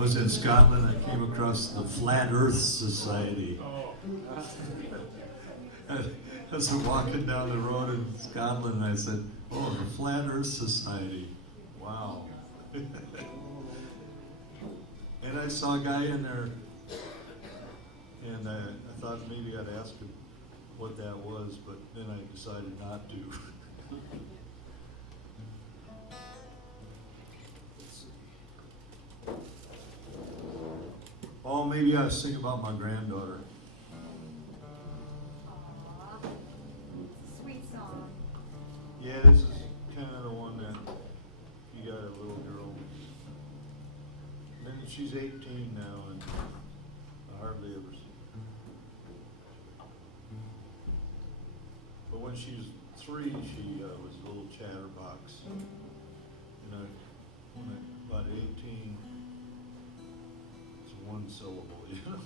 was in Scotland. I came across the Flat Earth Society. As I'm walking down the road in Scotland, I said, "Oh, the Flat Earth Society. Wow." And I saw a guy in there, and I thought maybe I'd ask him what that was, but then I decided not to. Oh, maybe I was thinking about my granddaughter. Aw, it's a sweet song. Yeah, this is kind of the one that you got a little girl. And she's 18 now, and I hardly ever see her. But when she was 3, she was a little chatterbox. And when about 18, it's one syllable, you know.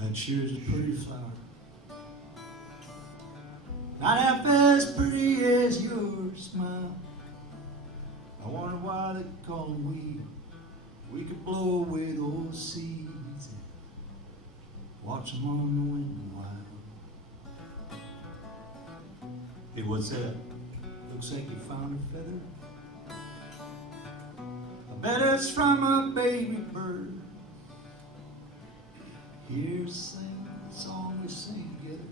And she was a pretty flower, not half as pretty as your smile. I wonder why they call them weed. We could blow away those seeds and watch them on the wind wild. Hey, what's that? Looks like you found a feather. I bet it's from a baby bird. Here's sing the song we sing together.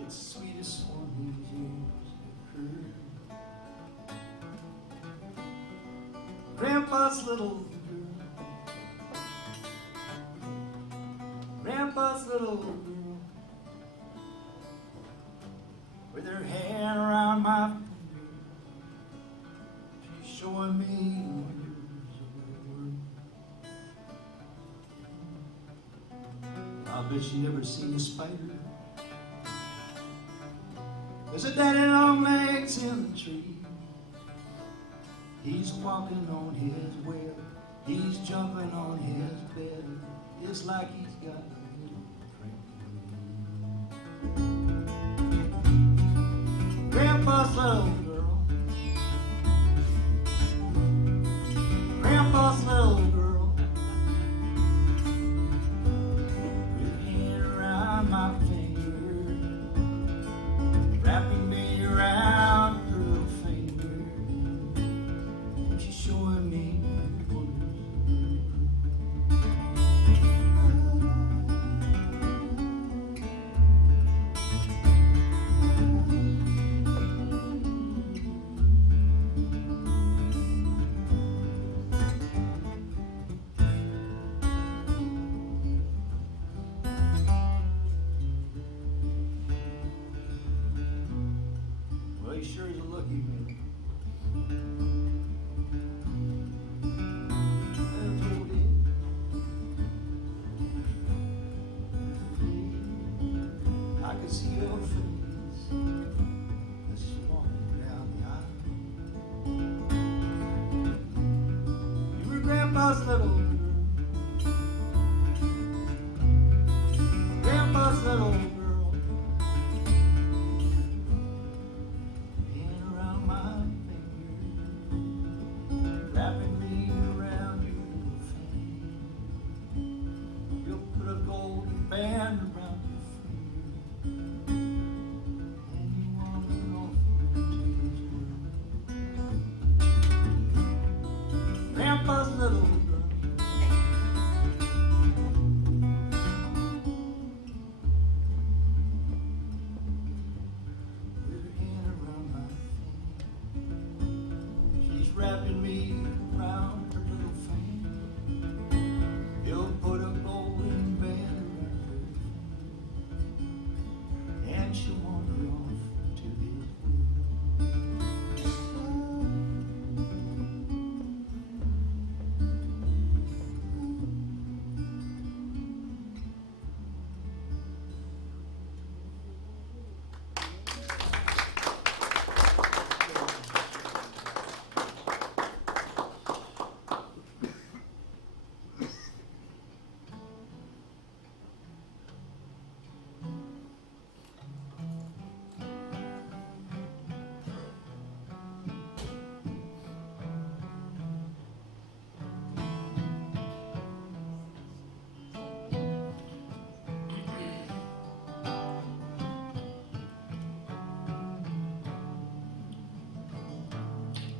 It's the sweetest one these years have heard. Grandpa's little girl, Grandpa's little girl, with her hand around my finger, she's showing me wonders of the world. I bet she never seen a spider. There's a daddy long legs in the tree. He's walking on his web. He's jumping on his bed. It's like he's got a little drink. Grandpa's little girl, Grandpa's little girl, my finger, wrapping me around her little finger, and she's showing me wonders.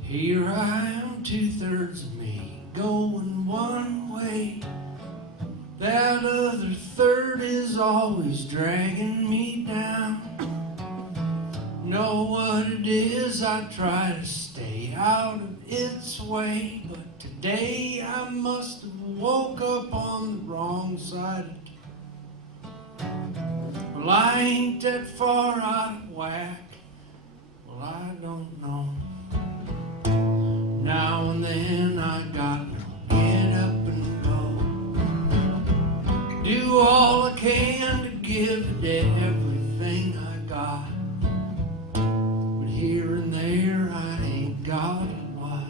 Here I am, 2/3 of me, going one way. That other third is always dragging me down. Know what it is, I try to stay out of its way. But today I must have woke up on the wrong side of town. Well, I ain't that far out of whack. Well, I don't know. Now and then I got to get up and go. Do all I can to give it everything I got. But here and there I ain't got a lot.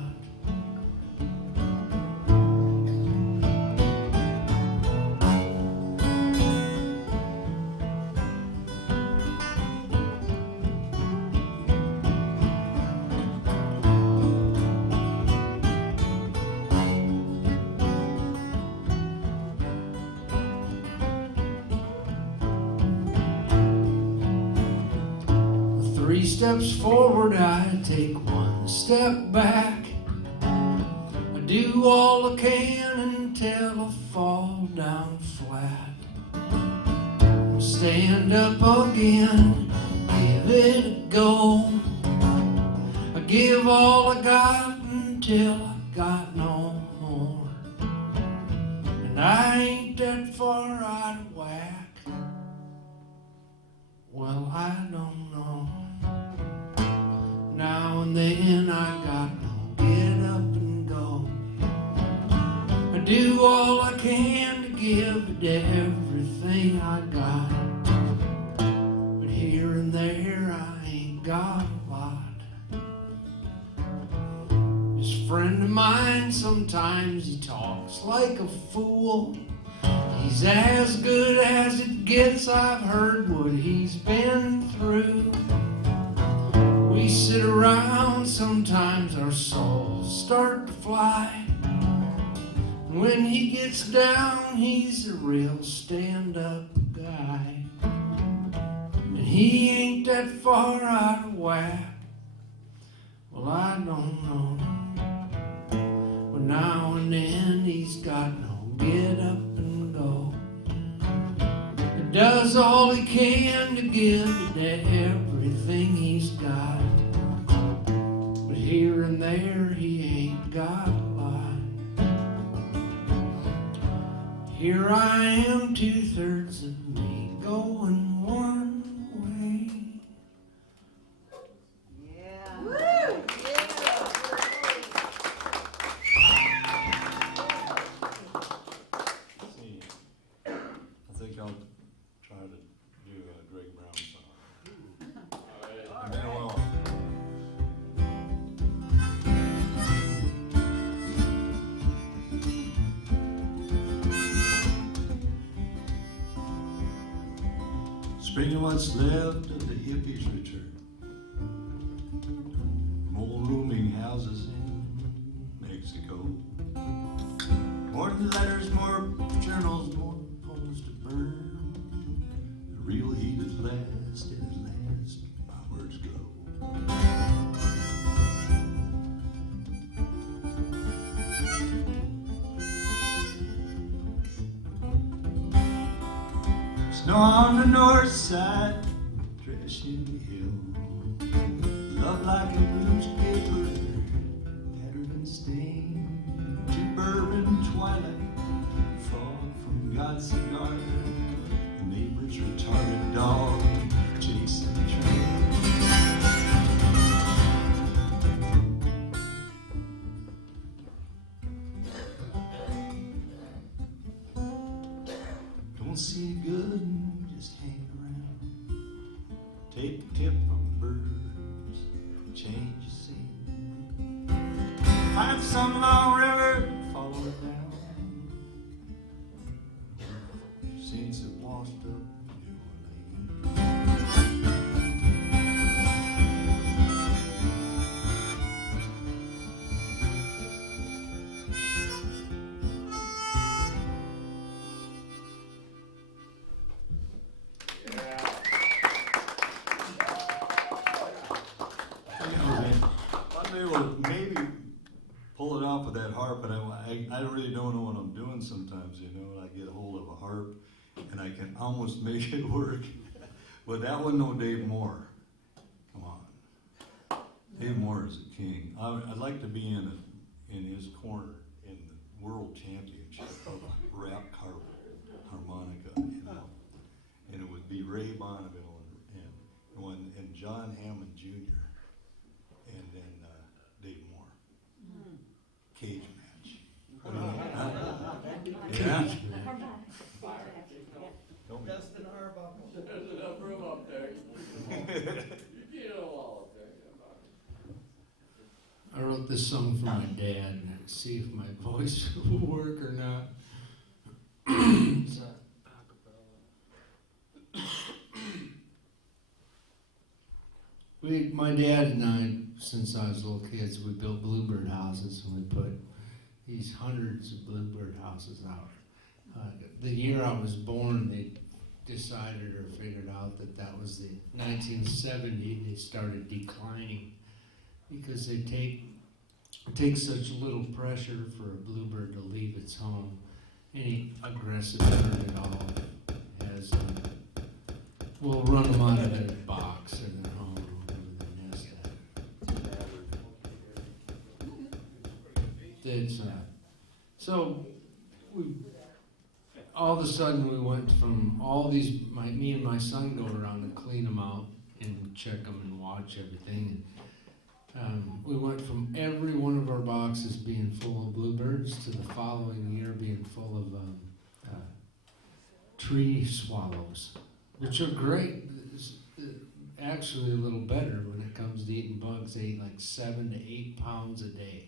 Three steps forward, I take one step back. I do all I can until I fall down flat. Stand up again, give it a go. I give all I got until I got no more. And I ain't that far out of whack. Well, I don't know. Now and then I got to get up and go. I do all I can to give it everything I got. But here and there I ain't got a lot. This friend of mine, sometimes he talks like a fool. He's as good as it gets, I've heard what he's been through. We sit around, sometimes our souls start to fly. When he gets down, he's a real stand-up guy. And he ain't that far out of whack. Well, I don't know. But now and then he's got no get up and go. He does all he can to give it everything he's got. But here and there he ain't got a lot. Here I am, 2/3 of me, going one way. Yeah. Woo! See, I think I'll try to do a Greg Brown song. It's been a while. Spring and what's left of the hippies return. From old rooming houses in Mexico. More letters, more journals, more poems to burn. The real heat at last, and at last my words glow. Snow on the north side, Threshing Hill. Love like a newspaper, battered and stained. To bourbon twilight, fall from God's cigar. The neighbor's retarded dog chasing the train. Don't see good, just hang around. Take a tip from birds, change the scene. Find some long river, follow it down. Since it washed up New Orleans. You know, I knew maybe that harp, and I really don't know what I'm doing sometimes, you know. I get a hold of a harp, and I can almost make it work. But that one, no Dave Moore. Come on, Dave Moore is a king. I'd like to be in his corner in the World Championship of rap harmonica, you know. And it would be Ray Bonneville and John Hammond Jr. and then Dave Moore. Cage match. What do you think? Huh? Yeah. Don't be- Dustin Arbuckle. There's enough room up there. You get it all up there. I wrote this song for my dad, see if my voice will work or not. It's my dad and I, since I was little kids, we built bluebird houses, and we put these hundreds of bluebird houses out. The year I was born, they decided or figured out that was the 1970. They started declining because they take such little pressure for a bluebird to leave its home. Any aggressive bird at all has will run them out of their box or their home or wherever they nest at. It's so all of a sudden we went from all these. Me and my son go around and clean them out and check them and watch everything. We went from every one of our boxes being full of bluebirds to the following year being full of tree swallows, which are great. It's actually a little better when it comes to eating bugs. They eat like 7 to 8 pounds a day.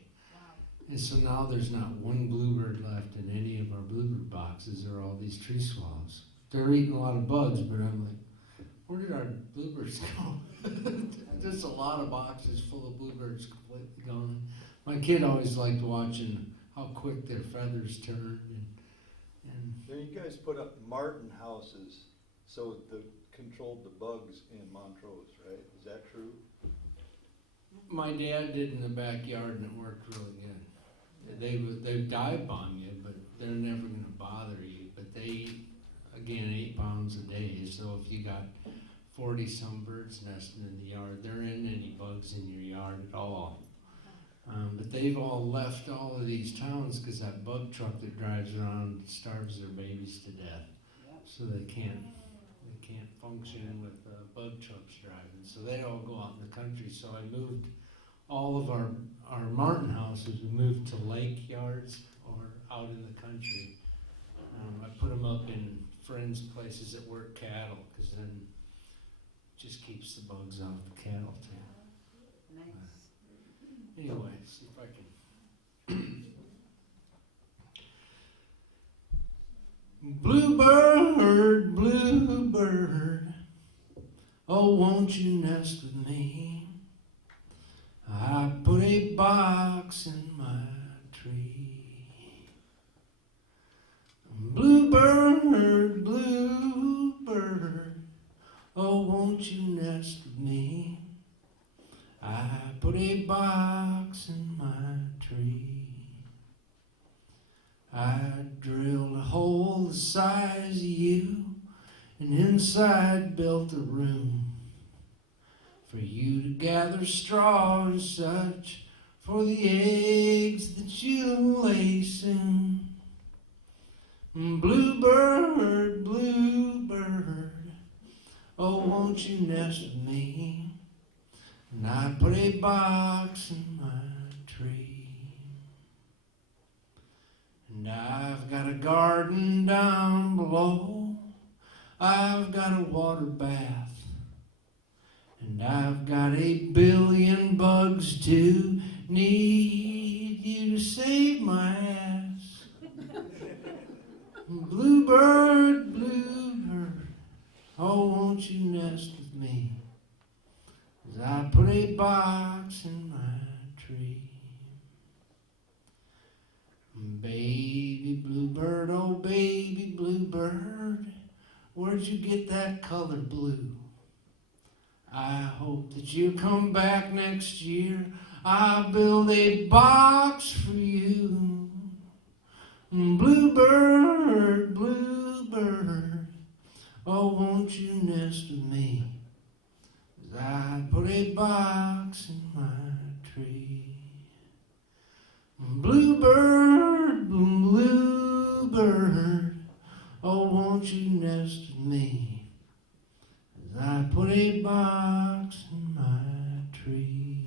And so now there's not one bluebird left in any of our bluebird boxes. There are all these tree swallows. They're eating a lot of bugs, but I'm like, where did our bluebirds go? There's a lot of boxes full of bluebirds completely gone. My kid always liked watching how quick their feathers turn. And Then you guys put up Martin houses so that controlled the bugs in Montrose, right? Is that true? my dad did in the backyard, and it worked really good. They dive bomb you, but they're never going to bother you. But they eat, again, 8 pounds a day. So if you got 40 some birds nesting in the yard, there ain't any bugs in your yard at all. But they've all left all of these towns because that bug truck that drives around starves their babies to death. So they can't function with bug trucks driving. So they all go out in the country. So I moved all of our martin houses. We moved to lake yards or out in the country. I put them up in friends' places that work cattle, because then it just keeps the bugs off the cattle too. Nice. Anyway, see if I can. Bluebird, bluebird, oh, won't you nest with me? I put a box in my tree. Bluebird, bluebird, oh, won't you nest with me? I put a box in my tree. I drilled a hole the size of you, and inside built a room for you to gather straw and such for the eggs that you'll lay soon. Bluebird, bluebird, oh, won't you nest with me? And I put a box in my tree. And I've got a garden down below. I've got a water bath. And I've got 8 billion bugs too. Need you to save my ass. Bluebird, bluebird, oh, won't you nest with me? 'Cause I put a box in my tree. Baby bluebird, oh baby bluebird, where'd you get that color blue? I hope that you come back next year. I'll build a box for you. Bluebird, bluebird, oh, won't you nest with me? As I put a box in my tree. Bluebird, bluebird, oh, won't you nest with me? As I put a box in my tree.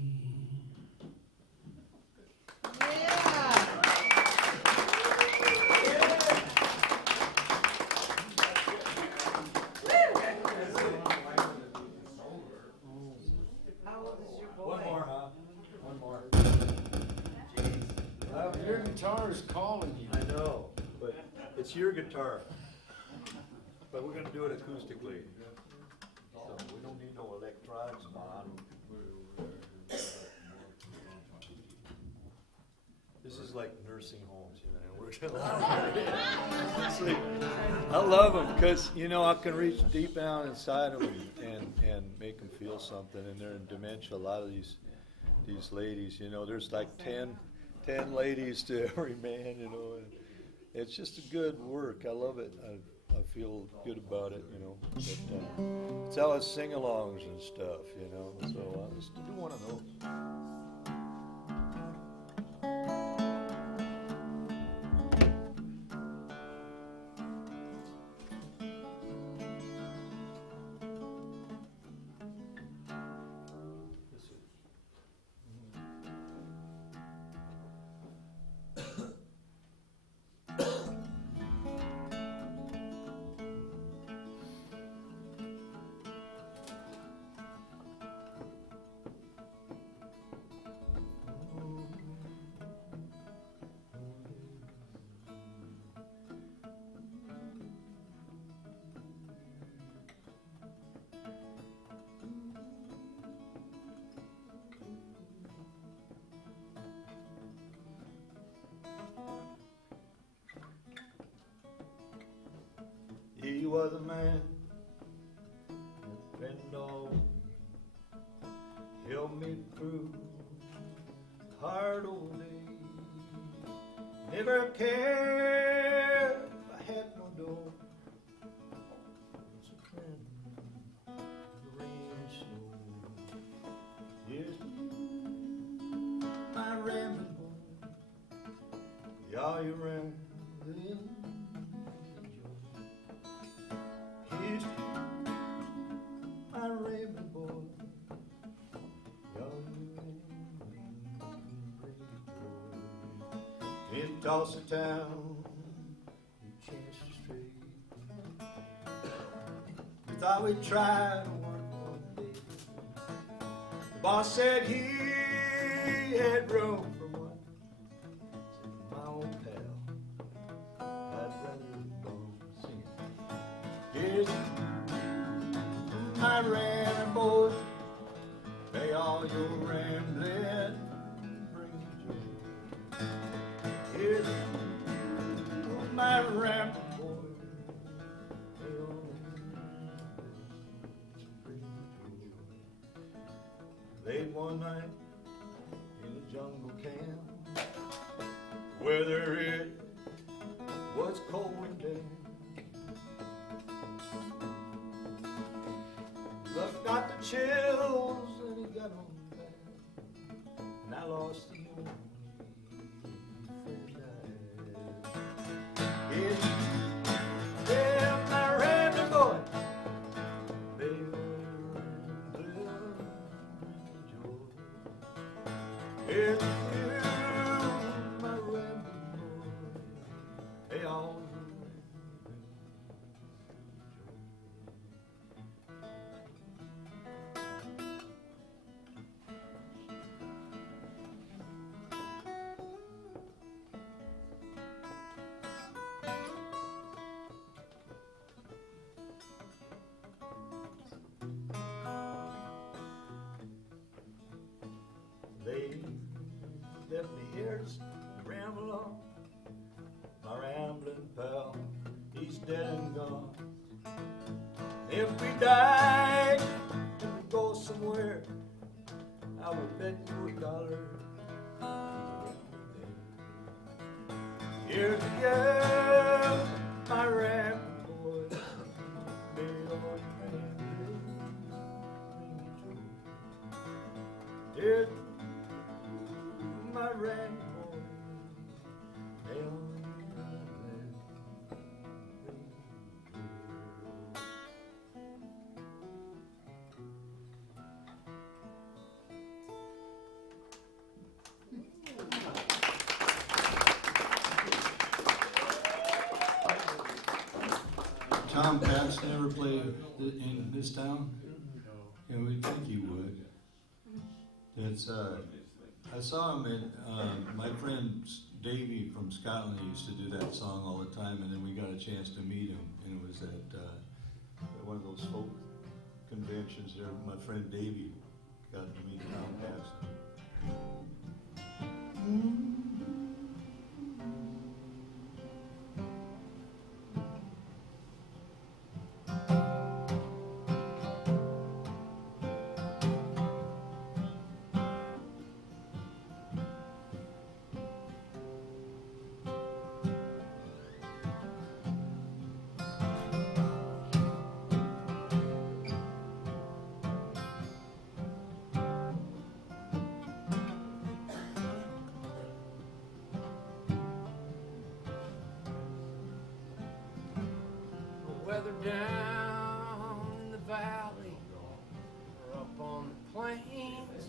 Your guitar is calling you. I know, but it's your guitar. But we're gonna do it acoustically. So we don't need no electronics on. This is like nursing homes, you know, we're I love them because, you know, I can reach deep down inside them and make them feel something. And they're in dementia, a lot of these ladies, you know, there's like 10 ladies to every man, you know, and it's just a good work. I love it. I feel good about it, you know. But, it's all sing-alongs and stuff, you know. So let's do one of those. He was a man, a friend of helped me through hard old days. Never cared if I had no dough. Was a friend in the rain and snow. Yes, my rambling boy, yeah, you rambling. My rambling boy, in Tulsa town, in Chester Street, we thought we'd try to work one day. The boss said he had room for one. Said, my old pal, I'd rather go singing. Here's my rambling boy, may all your rambling bring you joy. Here's my rambling boy, may all your rambling bring you joy. Late one night in a jungle camp, whether it was cold and damp, Luck got the chills and he got on back, and I lost the only friend I had. Yeah, my rambling boy, baby, rambling joy. It's you, my rambling boy, hey, all they left me here to ramble on. My rambling pal, he's dead and gone. If we die, if we go somewhere, I I will bet you $1. Here's the year, my ram boy, made on here's my ram boy, made on Tom Patch never played in this town? Yeah, we think he would. It's I saw him in my friend Davey from Scotland used to do that song all the time, and then we got a chance to meet him, and it was at one of those folk conventions there. My friend Davey got to meet Tom Patch. Whether down in the valley or up on the plains,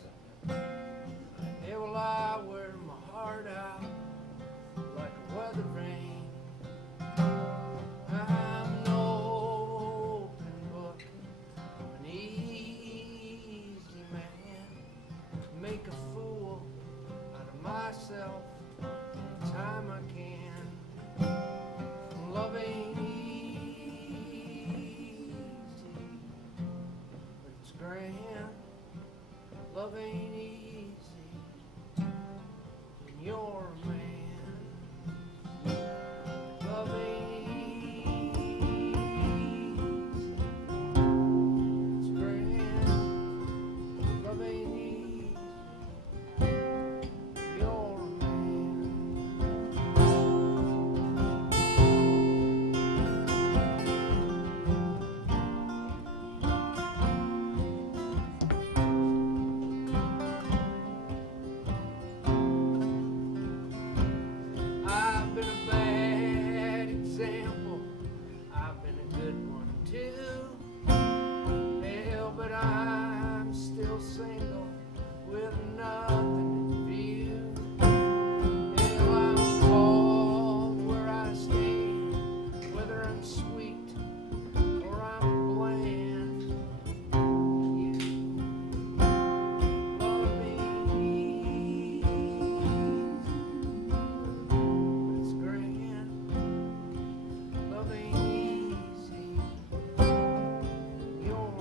yeah, well, I wear my heart out like a weather vane. I'm no open book, I'm an easy man. Make a fool out of myself anytime I can. Love ain't grand. Love ain't easy when you're a man. Love ain't easy. It's grand. Love ain't easy when you're a single with nothing to view. Hell, I'm called where I stand, whether I'm sweet or I'm bland. You love me, but it's grand. Love ain't easy. You're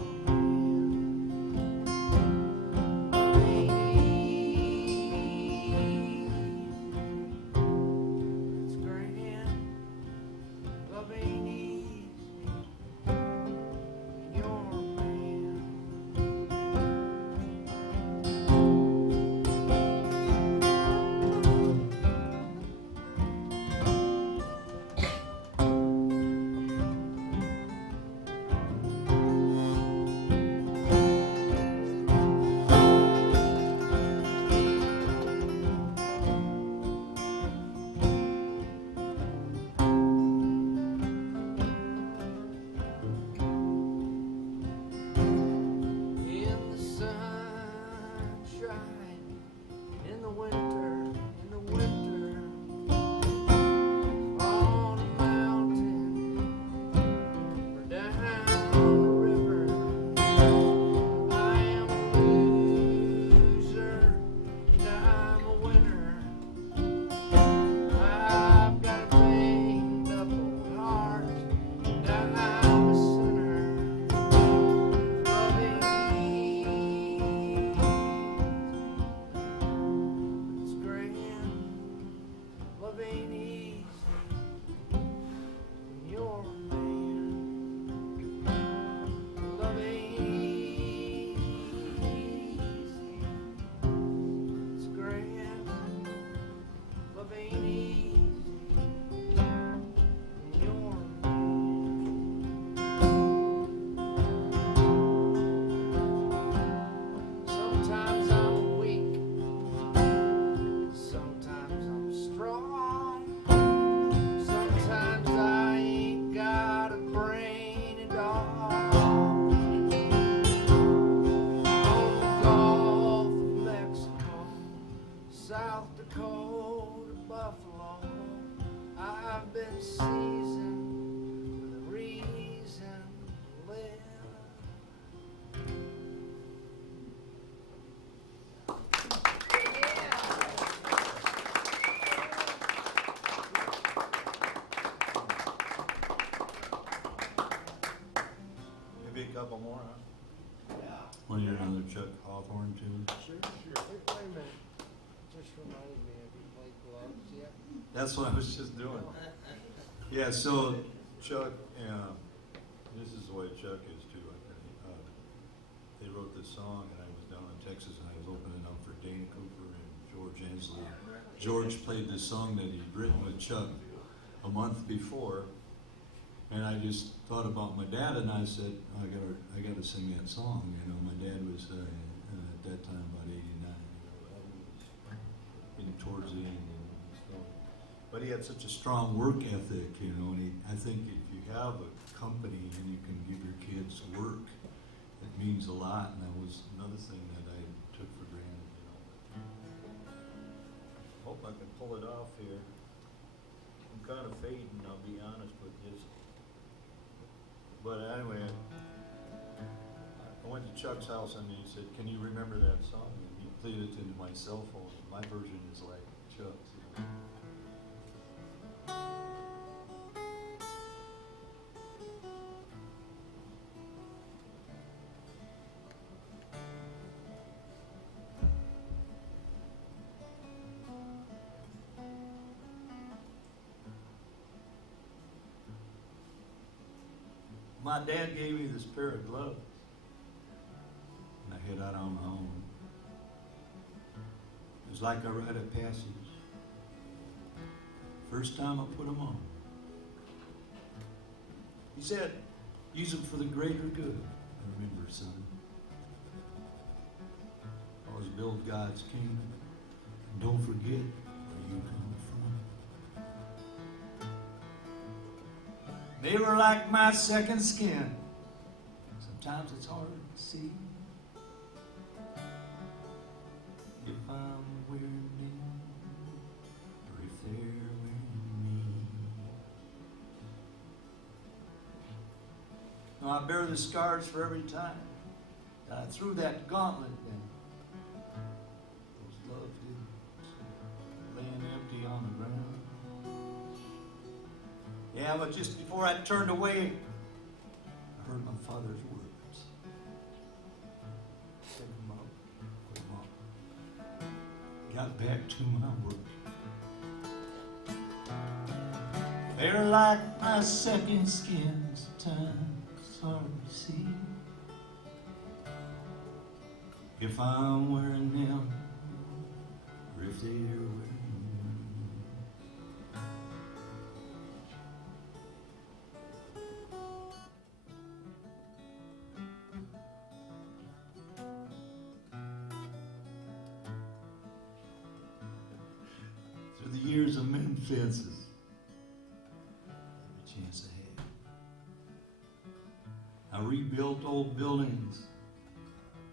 couple more, huh? Want to hear another Chuck Hawthorne tune? Sure. Wait a minute. Just reminded me, have you played gloves yet? That's what I was just doing. Yeah, so Chuck, this is the way Chuck is too, I think. They wrote this song, and I was down in Texas, and I was opening up for Dana Cooper and George Ensley. George played this song that he'd written with Chuck a month before, and I just thought about my dad, and I said, I gotta sing that song. You know, my dad was at that time about 89. Getting towards the end. But he had such a strong work ethic, you know, and I think if you have a company and you can give your kids work, it means a lot, and that was another thing that I took for granted, you know. Hope I can pull it off here. I'm kind of fading, I'll be honest with you. But anyway, I went to Chuck's house and he said, "Can you remember that song?" And he played it into my cell phone. My version is like Chuck's, you know. My dad gave me this pair of gloves, and I head out on my own. It was like a rite of passage. First time I put them on. He said, "Use them for the greater good." I remember, son. Always build God's kingdom, and don't forget where you come from. They were like my second skin. Sometimes it's hard to see if I'm wearing them or if they're wearing me. Now I bear the scars for every time that I threw that gauntlet down. Those love hymns laying empty on the ground. Yeah, but just before I turned away, I heard my father's words. Pick 'em up, put 'em up. Got back to my work. They're like my second skin. Sometimes it's hard to see if I'm wearing them or if they're wearing me. Through the years of mending fences, every chance I had, I rebuilt old buildings,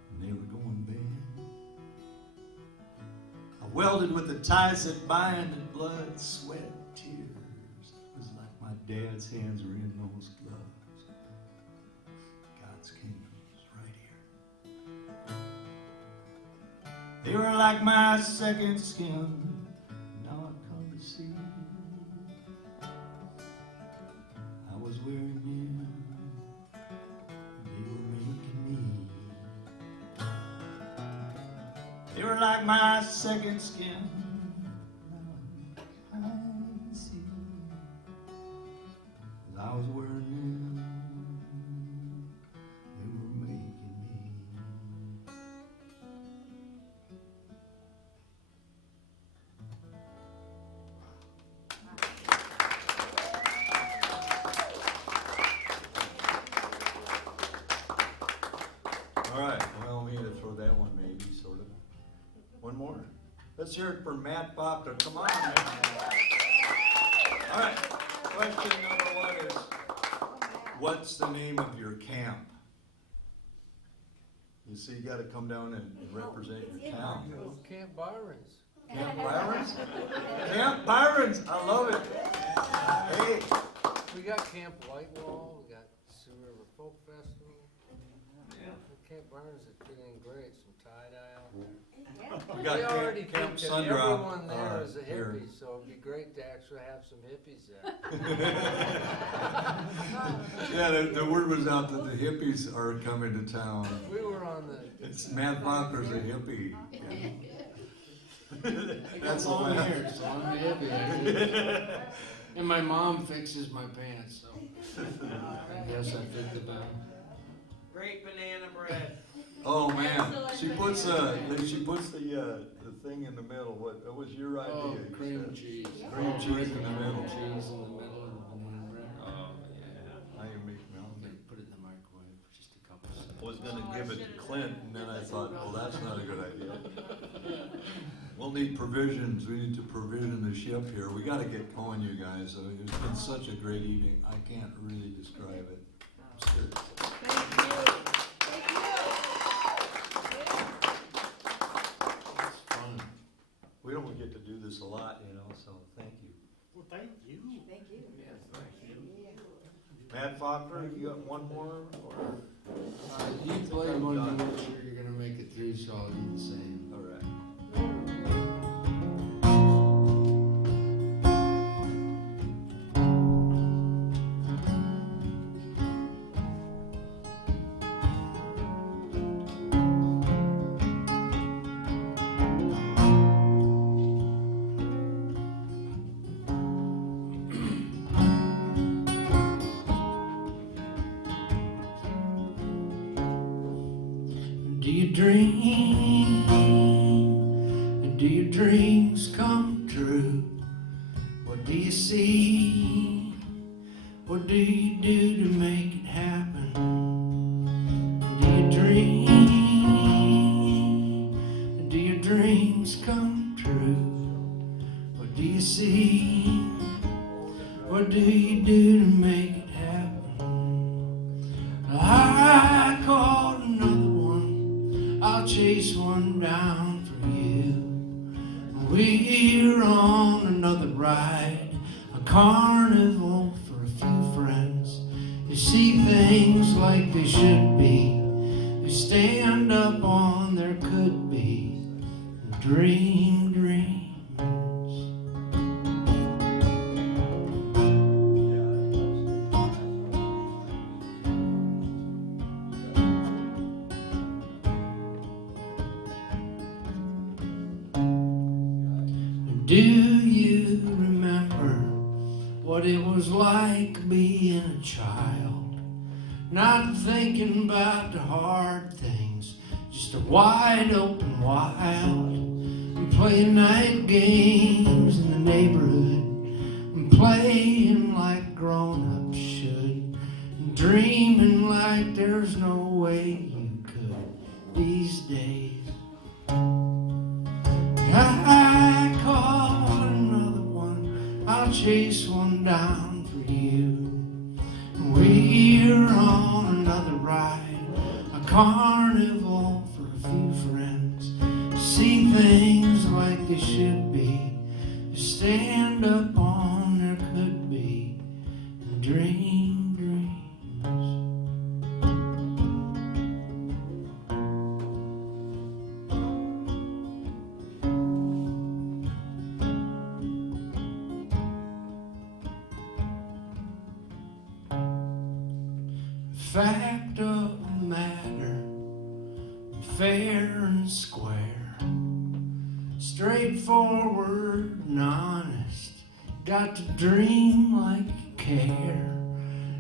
and they were going bad. I welded with the ties that bind, and blood, sweat, tears. It was like my dad's hands were in those gloves. God's kingdom was right here. They were like my second skin. Now I come to see I was wearing them. They were making me. They were like my second skin. Now I see I was wearing them. They were making me. All right, well, we had to throw that one maybe, sort of. One more. Let's hear it for Matt Fockler. Come on, man. All right, question number 1 is, what's the name of your camp? You see, you got to come down and represent your town. Oh, Camp Byron's. Camp Byron's? Camp Byron's, I love it. Hey, We got Camp Whitewall, we got Sioux River Folk Festival. Camp Byron's is fitting great, some tie-dye out there. Yeah. We got We already Camp think that Sundrop, everyone there is a here. hippie, so it'd be great to actually have some hippies there. Yeah, the word was out that the hippies are coming to town. We were on the. It's Matt Fockler's a hippie. That's long all. hair, so I'm a hippie. I guess. And my mom fixes my pants, so I guess I fit the bill. Great banana bread. Oh man, Excellent she puts the thing in the middle. What was your idea? Oh, You cream said? cheese. Cream cheese in the middle. Cheese in the middle of the banana bread. Oh, yeah. Now you make me I'm hungry. gonna put it in the microwave for just a couple I seconds. was gonna give it to Clint, and then I thought, well, that's not a good idea. We'll need provisions. We need to provision the ship here. We got to get going, you guys. I mean, it's been such a great evening. I can't really describe it. Seriously. Thank you. Thank you. It's fun. We don't get to do this a lot, you know, so thank you. Well, thank you. Thank you. Matt Fockler, you got one more? Or? You play one to make sure you're gonna make it through, so I'll do the same. All right. Do you dream? Do your dreams come true? What do you see? What do you do to make it happen? Do you dream? Do your dreams come true? What do you see? What do you do to make it happen? I caught another one. I'll chase one down for you. We're on another ride, a carnival for a few friends. You see things like they should be. You stand up on there could be. And dream dreams. Do you remember what it was like being a child? Not thinking about the hard things, just a wide open wild. And playing night games in the neighborhood, and playing like grown-ups should, and dreaming like there's no way you could these days. I caught another one, I'll chase one down for you. We're on another ride, a carnival for a few friends. See things like they should be, stand up on there could be, and dream dreams. Fact of the matter, fair and square, straightforward and honest. Got to dream like you care.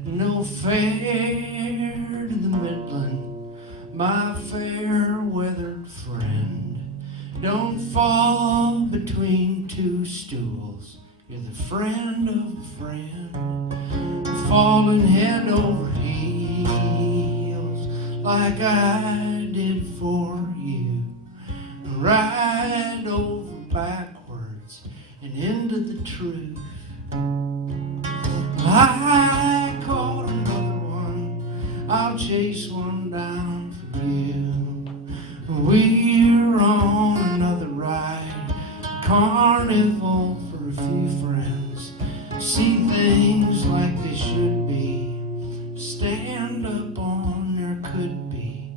No fair to the Midland, my fair weathered friend. Don't fall between two stools. You're the friend of a friend. Falling head over heels like I did for you. Right over backwards and into the truth. I caught another one, I'll chase one down for you. We're on another ride, carnival for a few friends. See things like they should be, stand up on there could be,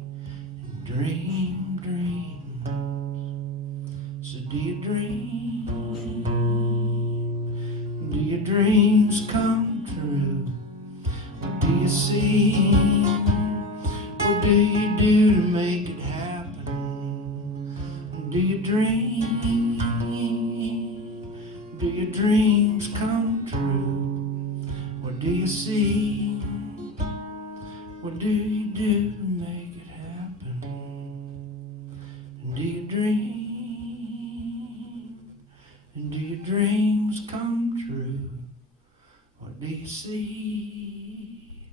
and dream dreams. dreams come true? What do you see? What do you do to make it happen? Do you dream? Do your dreams come true? What do you see? What do you do to make it happen? And do you dream? And do your dreams come true? What do you see?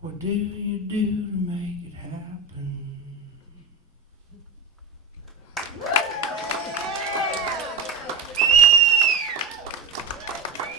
What do you do to make